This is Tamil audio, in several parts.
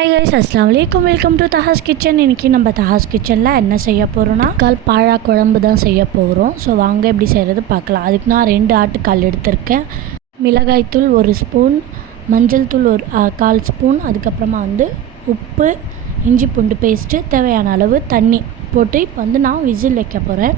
ஹாய் கைஸ், அஸ்ஸலாமு அலைக்கும். Welcome to Taha's kitchen. இன்றைக்கி நம்ம தஹாஸ் கிச்சனில் என்ன செய்ய போகிறோன்னா பாழா குழம்பு தான் செய்ய போகிறோம். ஸோ வாங்க எப்படி செய்கிறது பார்க்கலாம். அதுக்கு நான் 2 ஆட்டுக்கால் எடுத்திருக்கேன். மிளகாய்த்தூள் 1 ஸ்பூன், மஞ்சள் தூள் ஒரு 1/4 ஸ்பூன், அதுக்கப்புறமா உப்பு, இஞ்சி பூண்டு பேஸ்ட்டு, தேவையான அளவு தண்ணி போட்டு இப்போ நான் விசில் வைக்க போகிறேன்.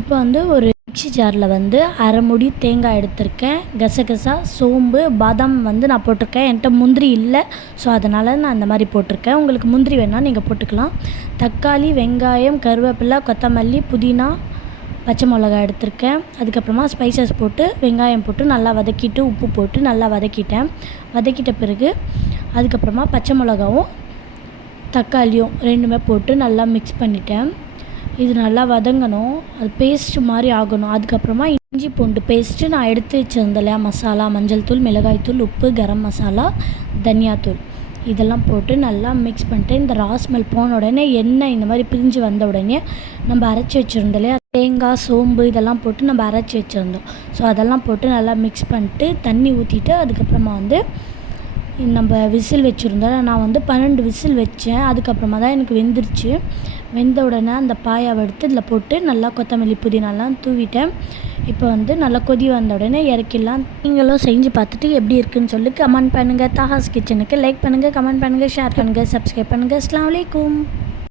இப்போ ஒரு மிக்ஸி ஜாரில் அரை மூடி தேங்காய் எடுத்திருக்கேன். கசகசா, சோம்பு, பாதாம் நான் போட்டிருக்கேன். என்கிட்ட முந்திரி இல்லை, ஸோ அதனால் நான் அந்த மாதிரி போட்டிருக்கேன். உங்களுக்கு முந்திரி வேணால் நீங்கள் போட்டுக்கலாம். தக்காளி, வெங்காயம், கருவேப்பிலை, கொத்தமல்லி, புதினா, பச்சை மிளகாய் எடுத்திருக்கேன். அதுக்கப்புறமா ஸ்பைசஸ் போட்டு வெங்காயம் போட்டு நல்லா வதக்கிட்டு உப்பு போட்டு நல்லா வதக்கிட்டேன். வதக்கிட்ட பிறகு அதுக்கப்புறமா பச்சை மிளகாவும் தக்காளியும் 2மே போட்டு நல்லா மிக்ஸ் பண்ணிட்டேன். இது நல்லா வதங்கணும், அது பேஸ்ட் மாதிரி ஆகணும். அதுக்கப்புறமா இஞ்சி பூண்டு பேஸ்ட்டு நான் எடுத்து வச்சுருந்தேன் இல்லையா, மசாலா, மஞ்சள் தூள், மிளகாய்த்தூள், உப்பு, கரம் மசாலா, தனியாத்தூள், இதெல்லாம் போட்டு நல்லா மிக்ஸ் பண்ணிட்டு இந்த ரா ஸ்மெல் போன உடனே எண்ணெய் இந்த மாதிரி பிரிஞ்சு வந்த உடனே நம்ம அரைச்சி வச்சுருந்தோம் இல்லையா, தேங்காய், சோம்பு இதெல்லாம் போட்டு நம்ம அரைச்சி வச்சுருந்தோம். ஸோ அதெல்லாம் போட்டு நல்லா மிக்ஸ் பண்ணிட்டு தண்ணி ஊற்றிட்டு அதுக்கப்புறமா நம்ம விசில் வச்சுருந்தோம். நான் 12 விசில் வச்சேன். அதுக்கப்புறமா தான் எனக்கு வெந்துருச்சு. வெந்த உடனே அந்த பாயாவை எடுத்து இதில் போட்டு நல்லா கொத்தமல்லி, புதினாலாம் தூவிட்டேன். இப்போ நல்லா கொதி வந்த உடனே இறக்கிடலாம். நீங்களும் செஞ்சு பார்த்துட்டு எப்படி இருக்குன்னு சொல்லி கமெண்ட் பண்ணுங்கள். தஹாஸ் கிச்சனுக்கு லைக் பண்ணுங்கள், கமெண்ட் பண்ணுங்கள், ஷேர் பண்ணுங்கள், சப்ஸ்கிரைப் பண்ணுங்கள். அஸ்ஸலாமு அலைக்கும்.